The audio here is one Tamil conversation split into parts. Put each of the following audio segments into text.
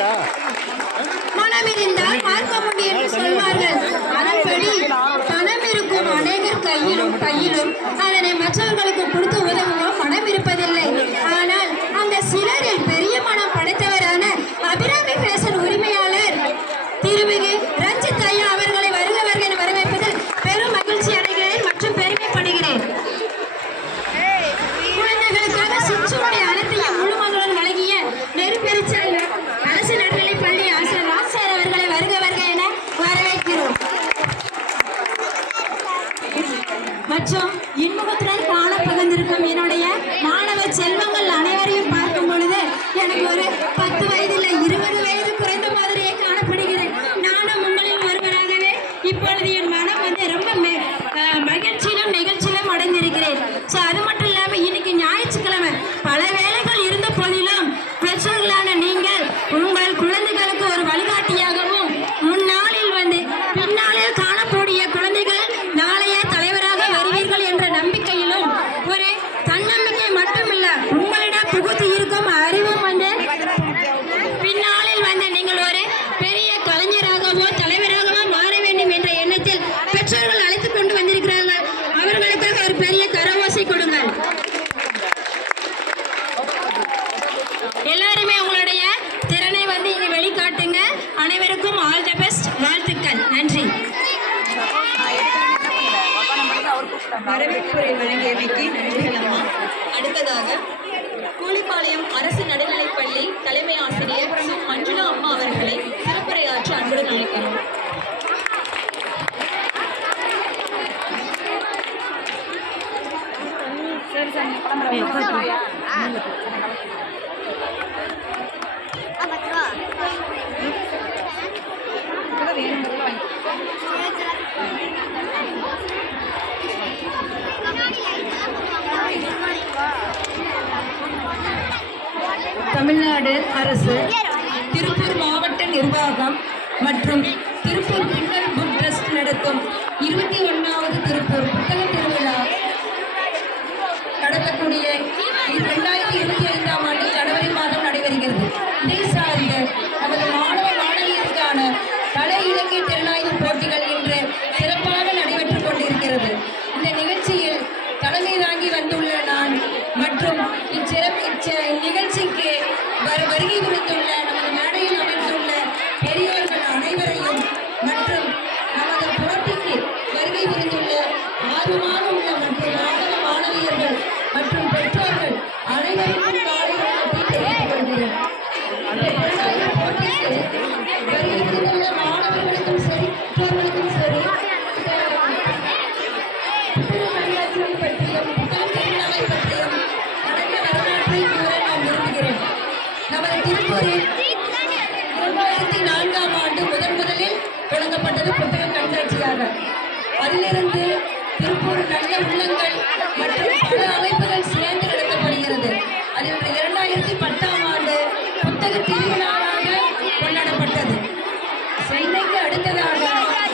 Obrigado. Let it. எல்லாருமே உங்களுடைய திறனை வந்து இங்கே வெளிக்காட்டுங்க. அனைவருக்கும் ஆல் த பெஸ்ட் வாழ்த்துக்கள். நன்றி. வரவேற்புரை வழங்கியமைக்கு அடுத்ததாக கூலிப்பாளையம் அரசு நடுநிலைப்பள்ளி தலைமை ஆசிரியர் மஞ்சுளா அம்மா அவர்களை சிறப்புரையாற்ற அன்புடன் அழைக்கிறோம். Thank. தமிழ்நாடு அரசு திருப்பூர் மாவட்ட நிர்வாகம் மற்றும் திருப்பூர் பின்னல் புக் ட்ரஸ்ட் நடத்தும் இருபத்தி ஒன்றாவது திருப்பூர் புத்தக வருகிறார்கள் அதிலிருந்து திருப்பூர் நல்ல உள்ளங்கள் மற்றும் பல அமைப்புகள் சேர்ந்து நடத்தப்படுகிறது. அதில் இரண்டாயிரத்தி பத்தாம் ஆண்டு புத்தக திருவிழாவாக கொண்டாடப்பட்டது. சென்னைக்கு அடுத்ததாக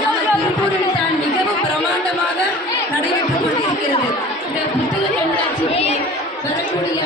நமது திருப்பூரில் தான் மிகவும் பிரமாண்டமாக நடைபெற்றுக் கொண்டிருக்கிறது. இந்த புத்தக கண்காட்சிக்கு வரக்கூடிய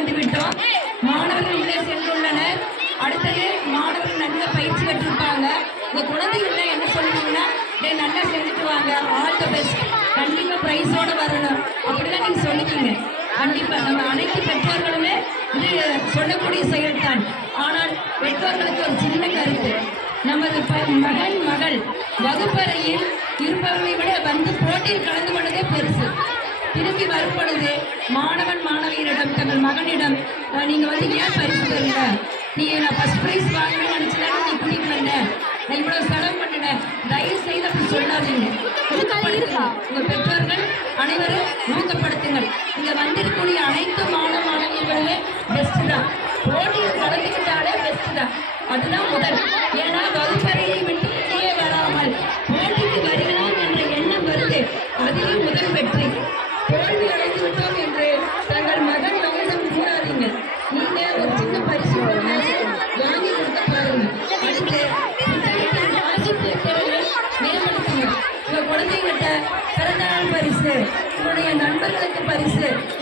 வந்துவிட்டோம். மாணவர்கள் உள்ளே சென்றுள்ளனர். அடுத்தது மாணவர்கள் நல்ல பயிற்சி பெற்றிருப்பாங்க. உங்க குழந்தைகள்லாம் என்ன சொல்லுவீங்கன்னா டே நல்லா செஞ்சுட்டு வாங்க. ஆல் த பெஸ்ட் கண்டிப்பா பிரைஸோட வரணும். அப்படிலாம் நீங்க சொல்லிக்கீங்க கண்டிப்பா நம்ம அனைத்து பெற்றோர்களுமே இது சொல்லக்கூடிய செயல்தான். ஆனால் பெற்றோர்களுக்கு ஒரு சின்ன கருத்து. நமது மகன் மகள் வகுப்பறையில் இருப்பவர்களை விட வந்து போட்டியில் கலந்து கொண்டதே பெருசு. திரும்பி வரும் பொழுது மாணவன் மாணவியரிடம் தங்கள் மகனிடம் அஹ், நீங்க வந்து ஏன் பரிசு பெறுங்க? நீ நான் ஃபர்ஸ்ட் ப்ரைஸ் வாங்கணும்னு நினைச்சதால நீ கூட்டிட்டு வந்தேன் நான் இவ்வளவு செலவு பண்ணினேன் தயவு செய்து அப்படி சொல்லாதீங்க. ஊக்கப்படுத்துங்கள். உங்க பெற்றோர்கள் அனைவரும் ஊக்கப்படுத்துங்கள். இங்க வந்திருக்கக்கூடிய அனைத்து மாணவ மாணவிகளுமே பெஸ்ட் தான். போட்டியில் கலந்துக்கிட்டாலே பெஸ்ட் தான். அதுதான் முதல். ஏன்னா வகுப்பறையை விட்டு வெளியே வராமல் நண்பர்களுக்கு பரிசு இந்த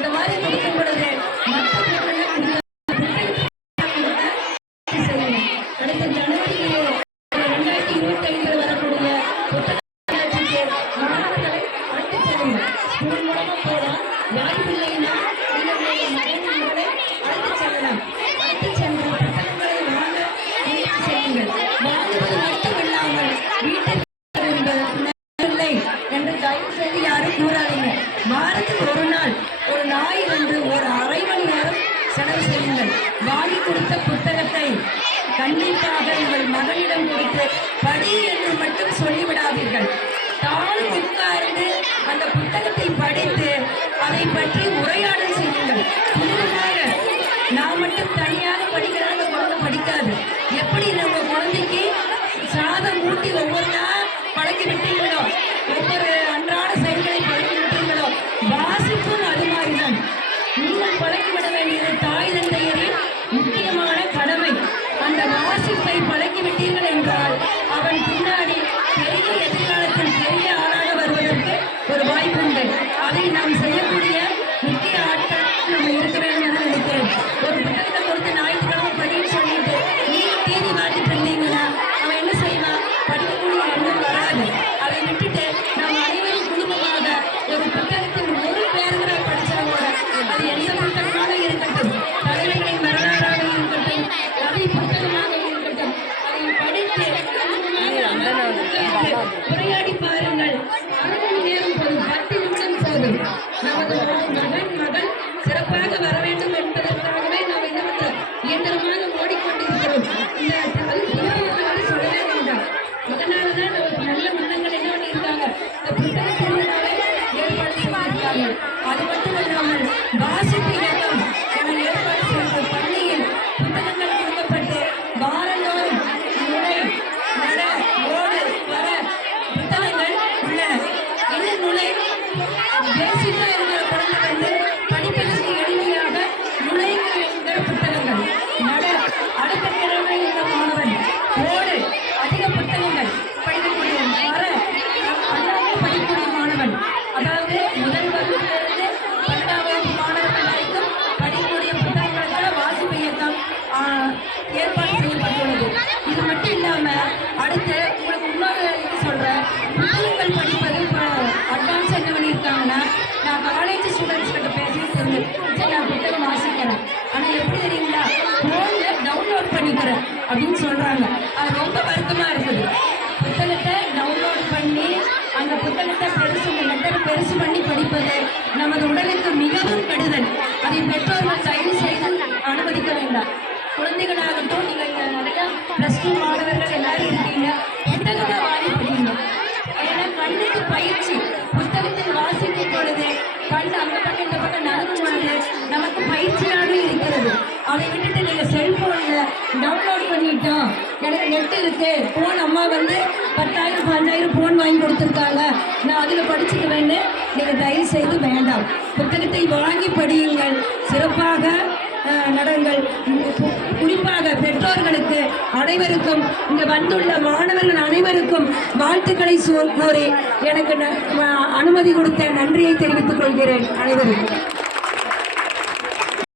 வாரத்துக்கு ஒரு நாய் வந்து ஒரு அரை மணி நேரம் செலவு செய்யுங்கள். வாங்கி கொடுத்த புத்தகத்தை கண்டிப்பாக உங்கள் மகளிடம் கொடுத்து படி என்று மட்டும் சொல்லிவிடாதீர்கள். தானும் உட்கார்ந்து அந்த புத்தகத்தை படித்து அதை பற்றி உரையாடல் செய்யுங்கள். புதிதாக நான் மட்டும் தனியாக படிக்கிறாங்க குழந்தை படிக்காது. எப்படி நம்ம குழந்தைக்கு சாதம் ஊட்டி ஒவ்வொரு நாள் பழக்கி விட்டீங்களோ? உரையாடி பாருங்கள். அரை மணி நேரம் போதும். பத்து நிமிடம் போதும். நமது மகன் மகள் சிறப்பாக வர வேண்டும் என்பதற்காகவே நாம் என்ன பண்றோம் இயந்திரமாக ஓடிக்கொண்டிருக்கிறோம். இந்த அது திருமணமாக சொல்லவே வேண்டாம். அதனாலதான் நமக்கு நல்ல மன்னங்கள் என்ன பண்ணியிருக்காங்க இந்த புத்தக ஏற்பாடு செய்திருக்காங்க. அது மட்டும் இல்லாமல் வாசிப்பு இயக்கம் குழந்தைகளாகட்டும் நீங்கள் நிறையா நிறைய பிளஸ் டூ மாணவர்கள் எல்லாரும் இருக்கீங்க. புத்தகத்தை வாங்கி படிங்க. ஏன்னா கண்ணுக்கு பயிற்சி புத்தகத்தில் வாசிக்கும் பொழுது கண் அந்த பக்கம் இந்த பக்கம் நகரும் பொழுது நமக்கு பயிற்சியாக இருக்கிறது. அதை விட்டுட்டு நீங்க செல்போன்ல டவுன்லோட் பண்ணிட்டோம் எனக்கு நெட் இருக்கு. போன் அம்மா வந்து பத்தாயிரம் பதினஞ்சாயிரம் போன் வாங்கி கொடுத்துருக்காங்க. நான் அதில் படிச்சுக்குவேன்னு நீங்கள் தயவு செய்து வேண்டாம். புத்தகத்தை வாங்கி படியுங்கள். சிறப்பாக நடங்கள். குறிப்பாக பெற்றோர்களுக்கு அனைவருக்கும் இங்கே வந்துள்ள மாணவர்கள் அனைவருக்கும் வாழ்த்துக்களை சூ- கூறி எனக்கு அனுமதி கொடுத்த நன்றியை தெரிவித்துக் கொள்கிறேன் அனைவருக்கும்.